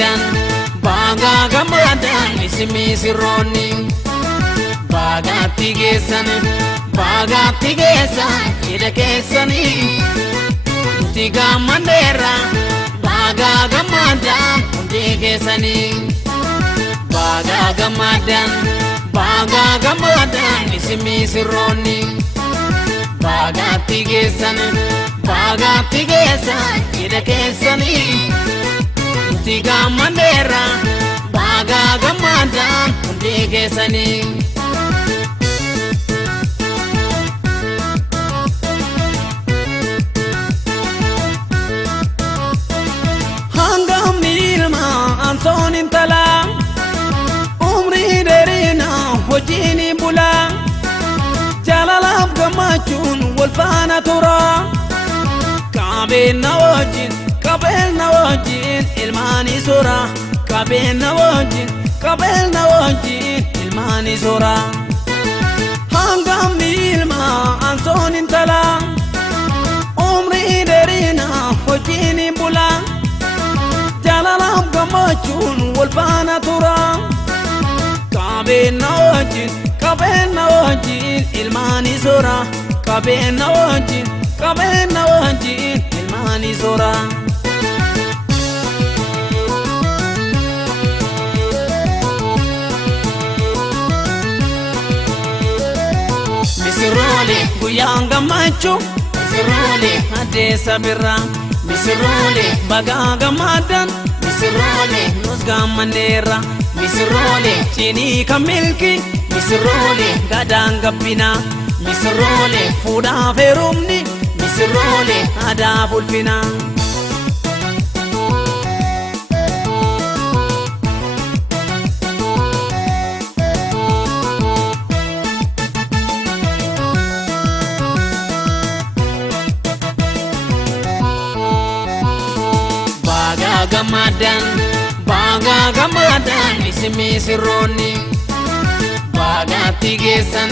gamadan baga gamadan ismi sirroni baga tigesan ida kesani tiga mandera baga gamadan tigesani baga gamadan ismi sirroni baga tigesan ida kesani tiga mandera baga gamadan tigesani hangam nilma antonin tala umri derina hojini bula jalalab gamachun walfana tura kabel nawajin ilmani sura kabel nawajin ilmani sura hangam nilma antonin tala umri derina hojini bula jalalab gamachun walfana tura kabel nawajin ilmani sura kabel nawajin ilmani sura misirole guyanga macho misirole ade sabira misirole bagaga madan misirole nusga manera misirole chini kamilki misirole gadanga pina misirole fuda ferumni misirole ada bulfina baga gamadan ismi sirroni baga tigesan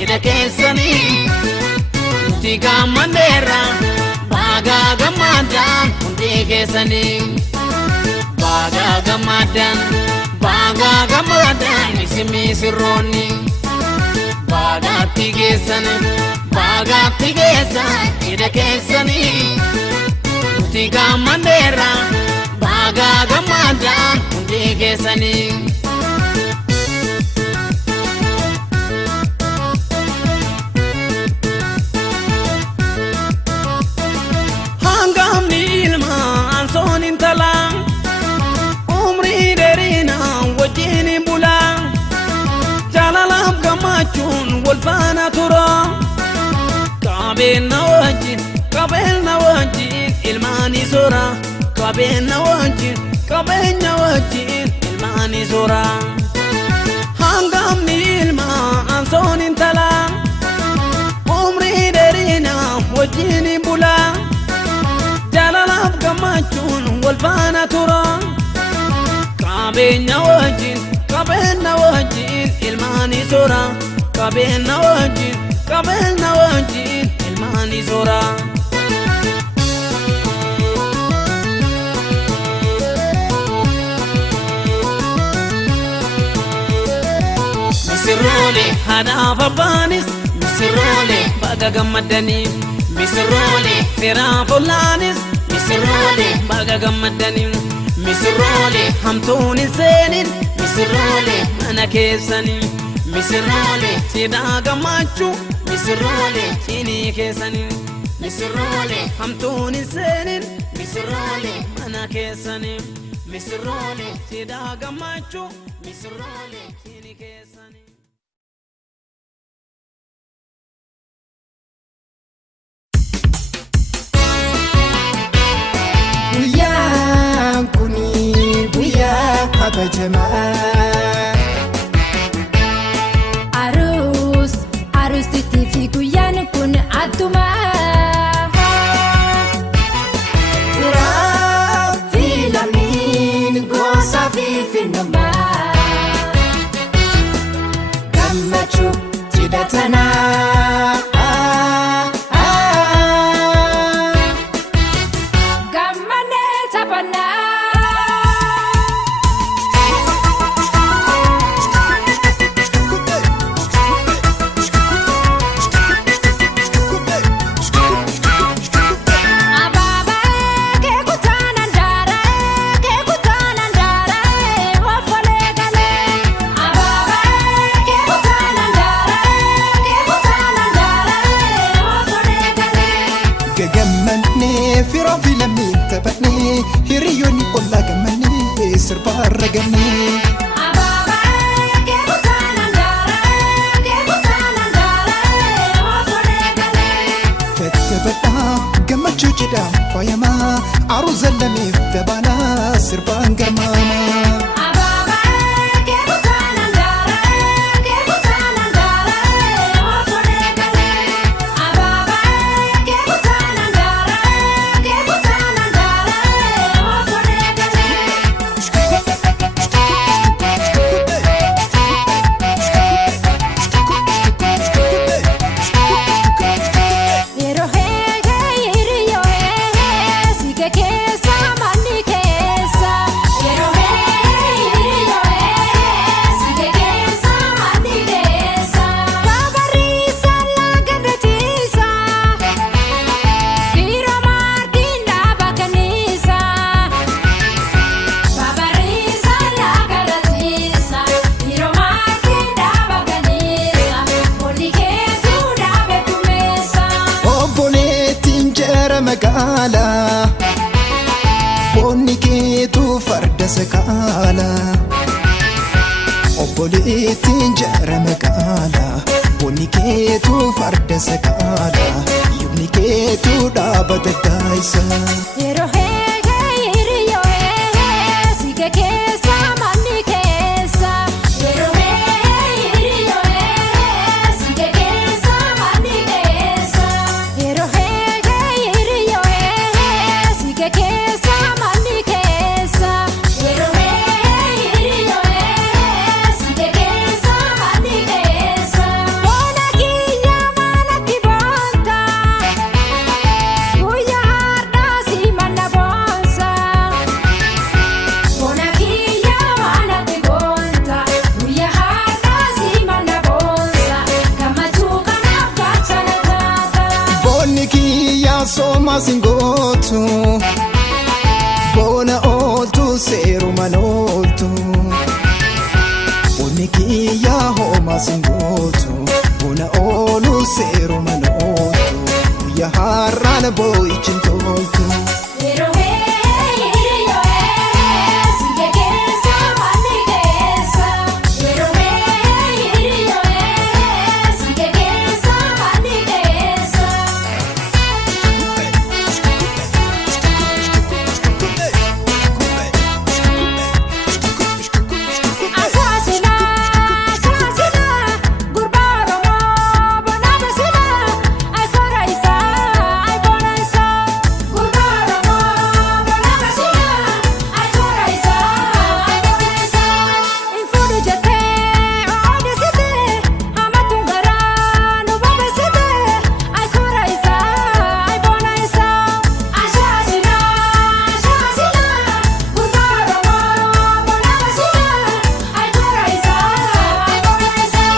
ida kesani tiga mandera baga gamadan tigesani baga gamadan ismi sirroni baga tigesan ida kesani tiga mandera baga gamadan tigesani hangam nilma ansonin talang umri derina wajini bulang jalalab gamachun walfana tura kabel nawajin ilmani sura kabel nawajin ilmani sura hangam nilma ansonin tala umri derina wajini bula jalalab gamachun walfana tura kabel nawajin ilmani sura kabel nawajin ilmani sura misirole hada fabanis misirole baga gamadani misirole fera fulanis misirole baga gamadani misirole hamtuni senin misirole mana kesani misirole sida gamachu misirole chini kesani misirole hamtuni senin misirole mana kesani misirole sida gamachu misirole chini kesani kabajama arus titifi guyaan kun attuma filamin gosa fi finama gammachu Cidha gammane tapha sirbaarra gannee. Fette badhaa gammachuu cidhaa faayamaa aaruu zallameef dabalaa sirbaan garmaamaa. Magala Bonni keetu farda sakala Obboleettiin jara magala Bonni keetu farda sakala Yumni keetu dhaabata daayisa. Yeroo hiriyyoo siga keessa manni keessa. Yeroo hiriyyoo siga keessa manni keessa. Yeroo hiriyyoo siga keessa manni keessa. Yeroo hiriyyoo siga keessa manni keessa. Bona kiyya manatti boonta. Guyyaa har'aa si manna boonsa. Bona kiyya manatti boonta. Guyyaa har'aa si manna boonsa. Gammachuu kanaaf gaachana taata. Bonni kiyyaa sooma singootu Bona ooltu seeruma nooltu Bonni kiyyaa hooma singootu Bona oolu seeruma nooltu Guyyaa har'aan boo'ichin toltu. Yeroo hiriyyoo siga keessa manni keessa. Yeroo hiriyyoo siga keessa manni keessa. Asaasila gurbaa Oromoo bona basila ayikoora isaa ayikoora isaa. Gurbaa Oromoo bona basila ayikoora isaa ayikoora isaa. Infuudhu jettee odeessitee hamatuun garaa nu bobeessitee ayikoora isaa ayikoora isaa. Asaasila gurbaa Oromoo bona basila ayikoora isaa ayikoora isaa.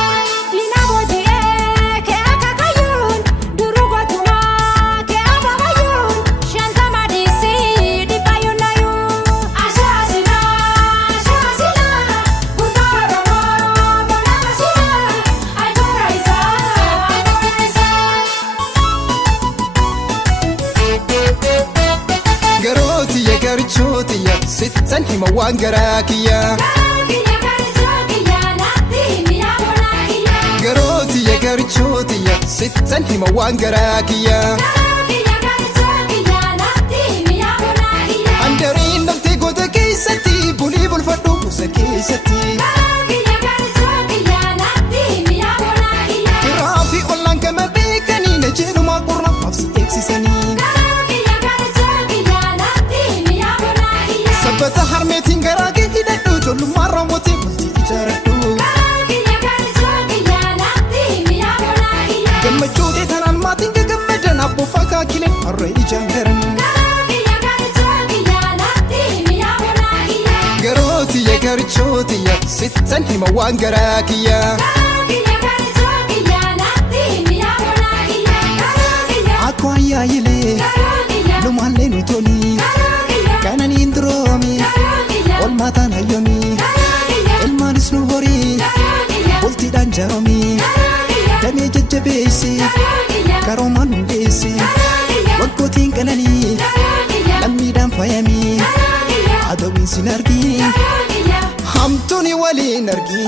Diina booji'ee kee akka kayyuun duruu gootumaa kee ababayyuun shantama dhiisii dhibbayyuun nayyuu. Asaasila gurbaa Oromoo bona basila ayikoora isaa ayikoora isaa. Garootiya garchootiya sittan hima waan garaa kiyyaa. Kiyya garichoo kiyya natti miyaa bonaa kiyya. Garootiya garchootiya sittan hima waan garaa kiyyaa. Kiyya garichoo kiyya natti miyaa bonaa kiyya. Handariin namtee goota keessatti bulii bulfadhu buusa keessatti. Kiyya garichoo kiyya natti miyaa bonaa kiyya. Firaa fi ollaan gama beekanii na jedhumaa qurna absi eegsisanii. Kiyya garichoo kiyya natti miyaa bonaa kiyya. Sabbata harmeetiin garaa kee hidhadhu ijoollummaa raawwatee bultii ijaaradhu. Kiyya garichoo kiyya natti miyaa bonaa kiyya. Gammachuu tanaan maatiin gagammadan abboof akaakileen har'a ijaan garan. Kiyya garichoo kiyya natti miyaa bonaa kiyya. Garootiya garchootiya sittan hima waan garaa kiyyaa. Kiyya garichoo kiyya natti miyaa bonaa kiyya. Akkoo ayyaayilee Kiyya lumaallee nu tolii kananiin duroomii olmaataan hayyoomii ilmaanis nu horii bultiidhaan jaaromii damee jajjabeessee qaroomaan hundeessee waggootiin qalanii lammiidhaan faayamii adawin sin argi hamtuni waliin argi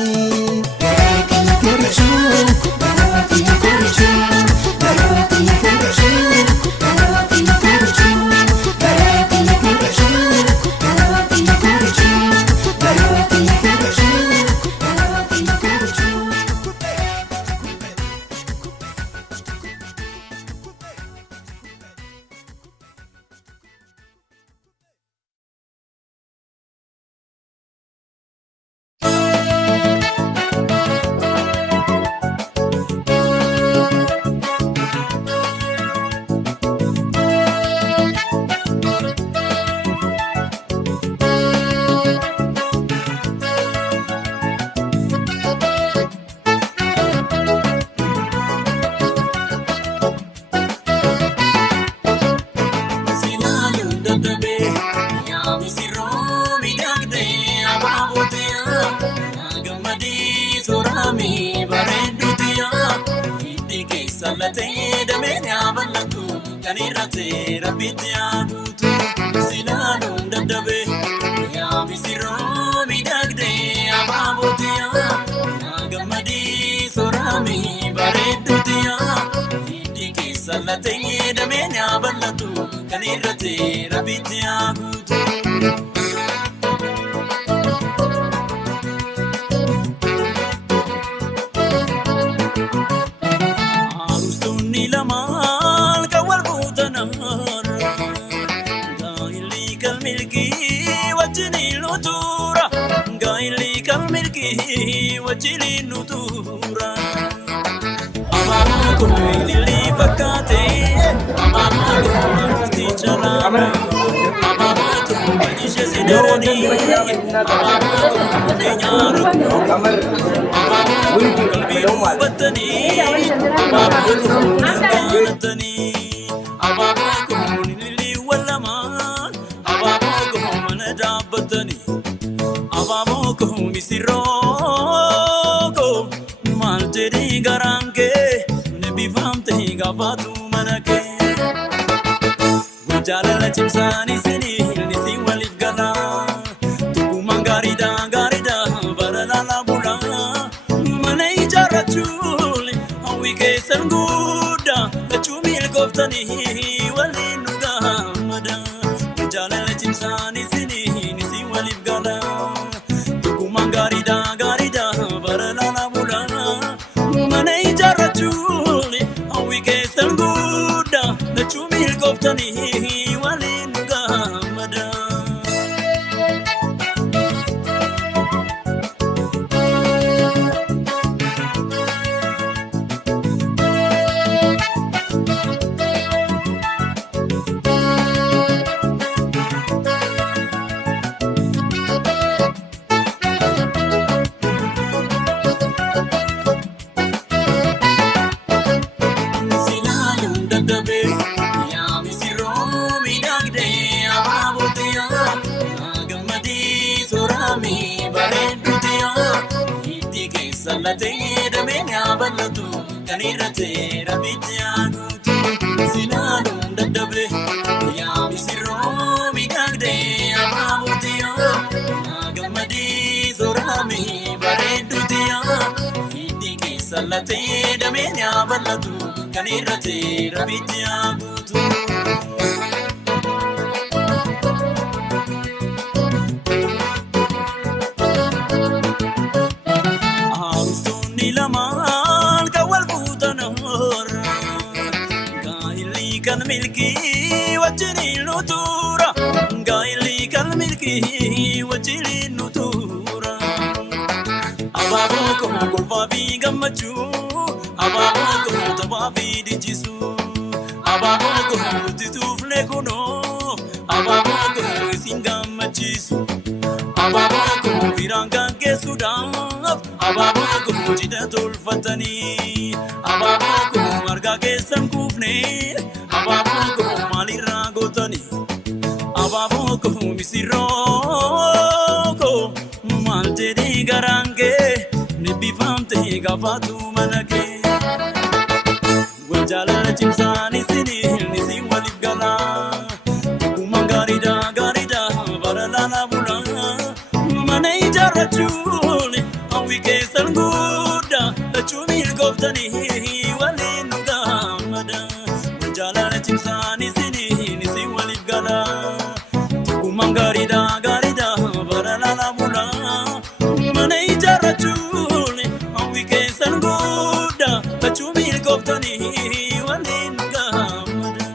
Cidha tolfatanii abaaboo koo marga keessan kuufne abaaboo koo maalirraa gootanii abaaboo koo misirroo koo maal jedhee garaan kee nibbifamtee gaafaatu mana kee wal jaalala cimsaan isin waliif galaa akkuma gaariidhaa bara laalaa bulaa. ijaarrachuun hawwi keessan guddaa lachuu milkooftanii waliin nu gammada jaalala cimsaan isin waliif gala tokkummaan gaariidha bara lala mula mana ijaarrachuun hawwi keessan guddaa lachuu milkooftanii waliin nu gammada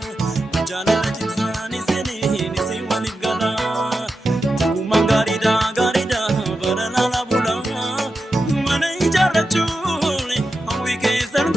jaalala cimsaan isin waliif gala tokkummaan gaariidha bara lala mula mana ijaarrachuun hawwi keessan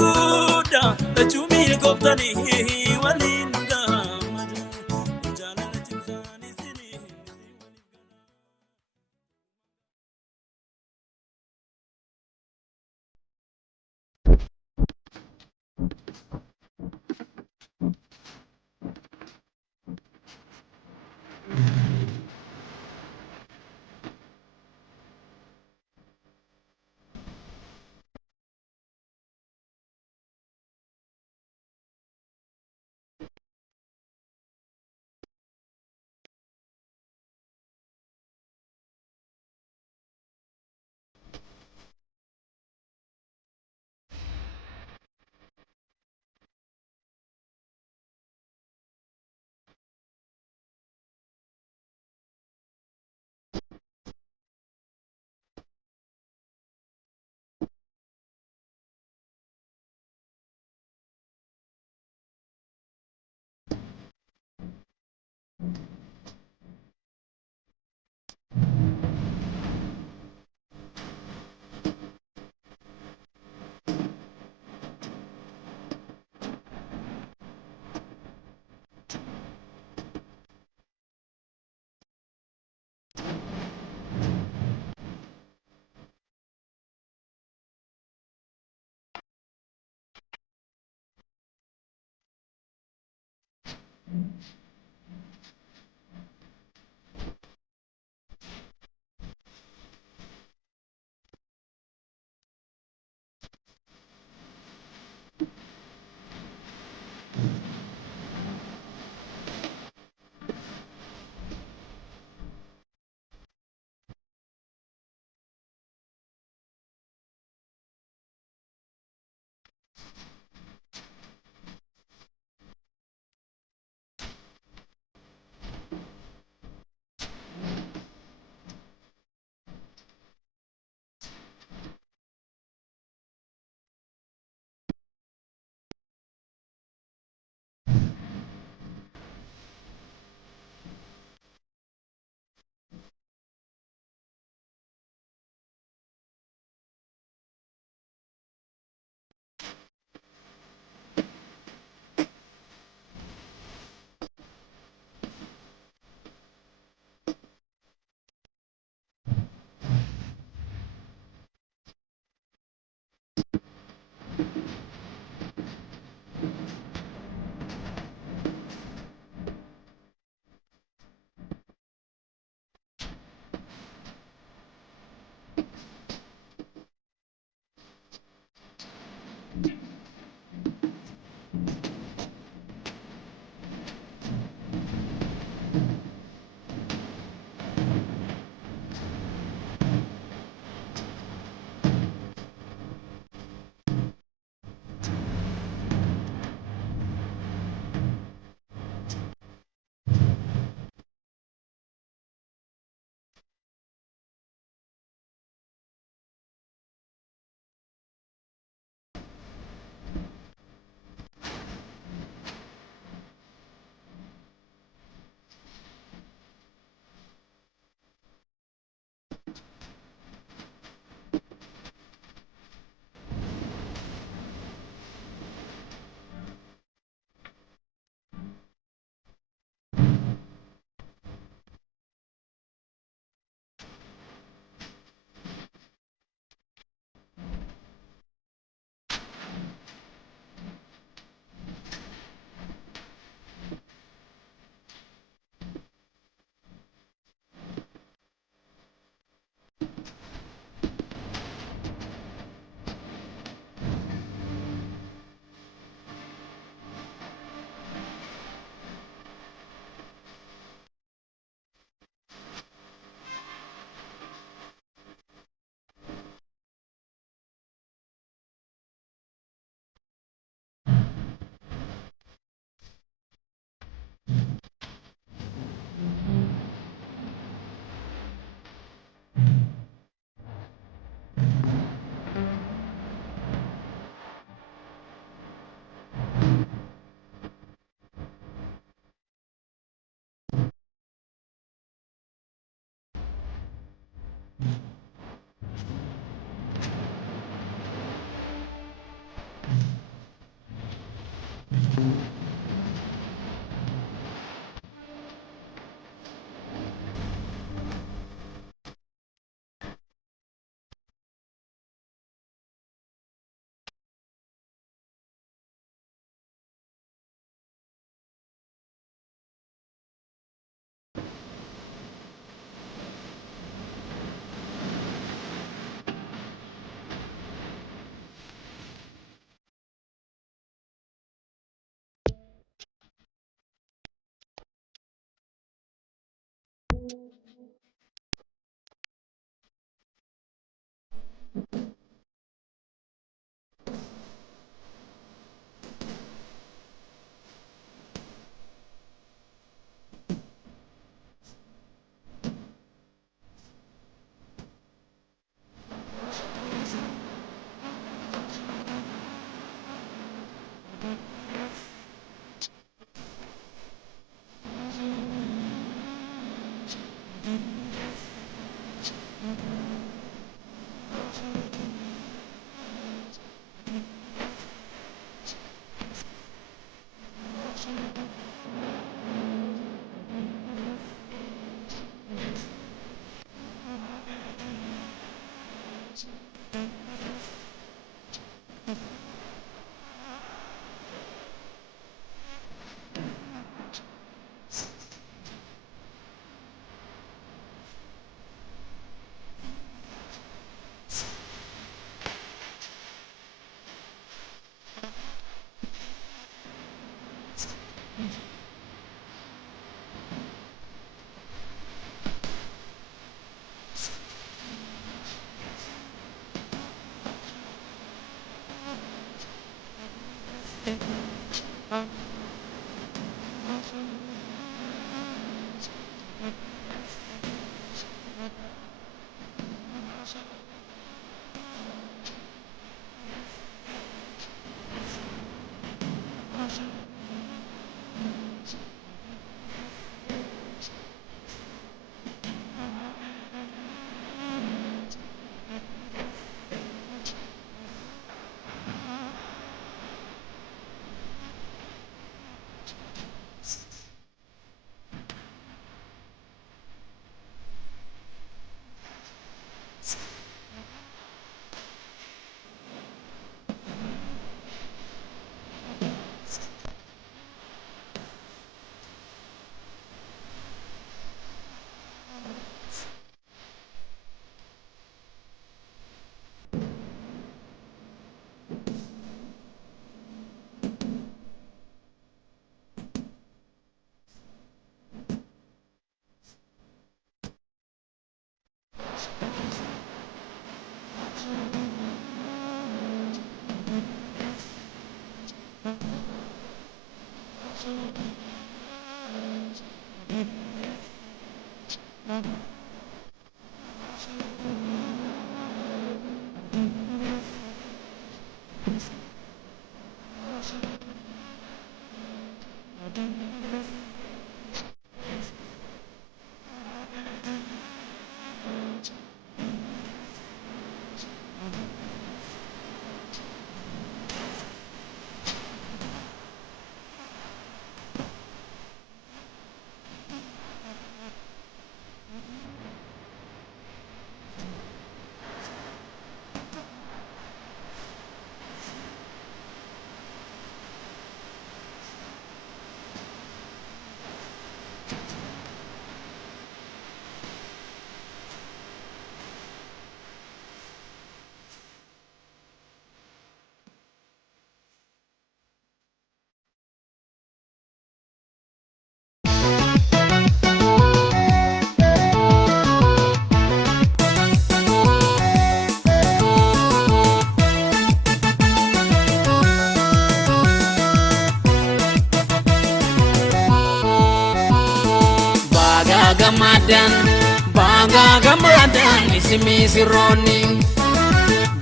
Gamadan isimi sironi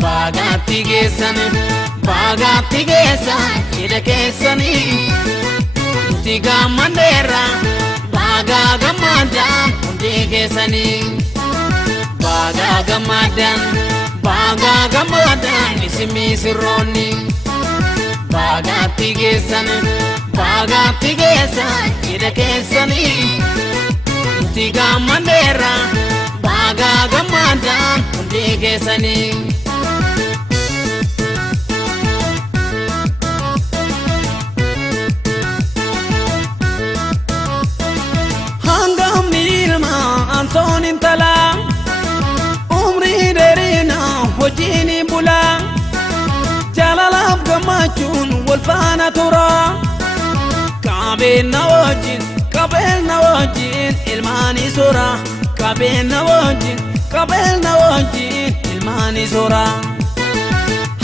bagati gesan ida kesani tiga mandera baga gamadan undi gesani baga gamadan isimi sirronni baga tigesan cidha keessani tiga mandera baga gamadan hundi keessani Anton intala umri derina hojini bula jalalaf gamachun walfana tura kabena wajin ilmani sura kabena wajin ilmani sura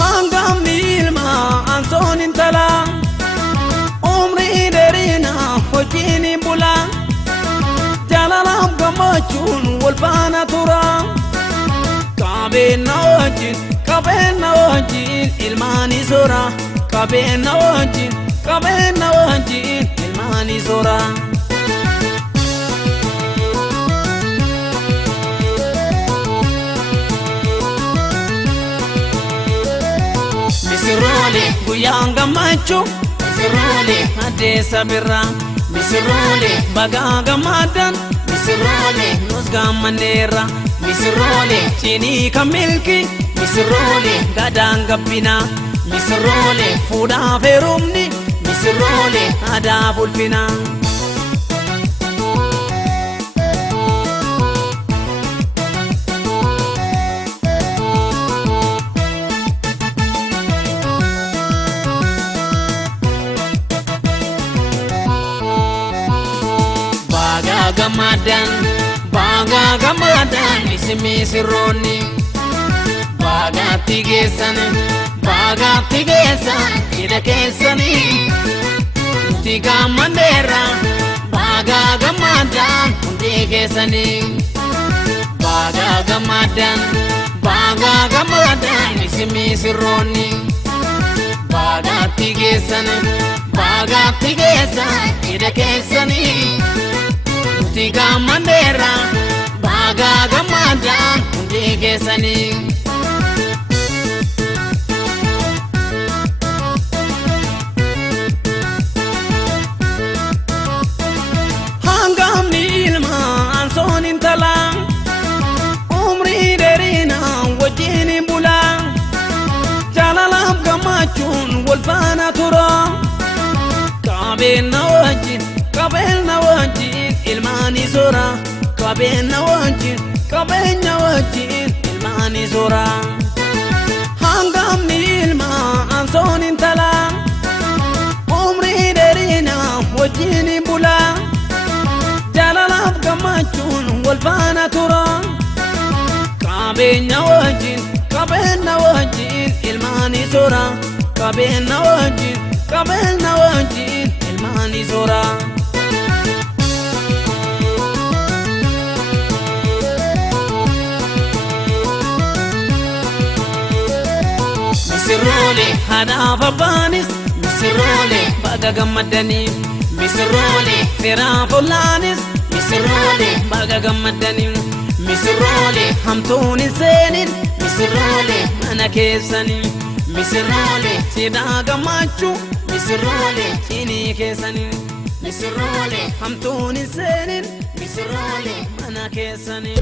hangam ilma Anton intala umri derina hojini bula jalalaf gamachun walfana tura kabena wajin ilmani sura kabena wajin ilmani sura misirole guyanga macho misirole ade sabira misirole bagaga madan misirole nosga manera misirole chini kamilki misirole gadanga pina misirole fuda ferumni misirole ada fulfina baga gamadan isimi sirronni baga tigesan cidha keessani tiga mandera baga gamadan hundi keessani baga gamadan isimi sirronni baga tigesan cidha keessani tiga mandera baga gamadan hundi keessani hangam ilma Anton intala umri derina wajini bula jalalaf gamachun walfana tura kabena wajin ilmani sura kabena wajin ilmani sura hangam ilma Anton intala umri derina wajini bula jalalaf gamachun walfana tura kabena wajin ilmani sura kabena wajin ilmani sura misirole hada babanis misirole baga gamadani misirole fira fulanis misirole baga gamadani misirole hamtuni senin misirole mana keessani misirole cidha gamachu misirole chini keessani misirole hamtuni senin misirole mana keessani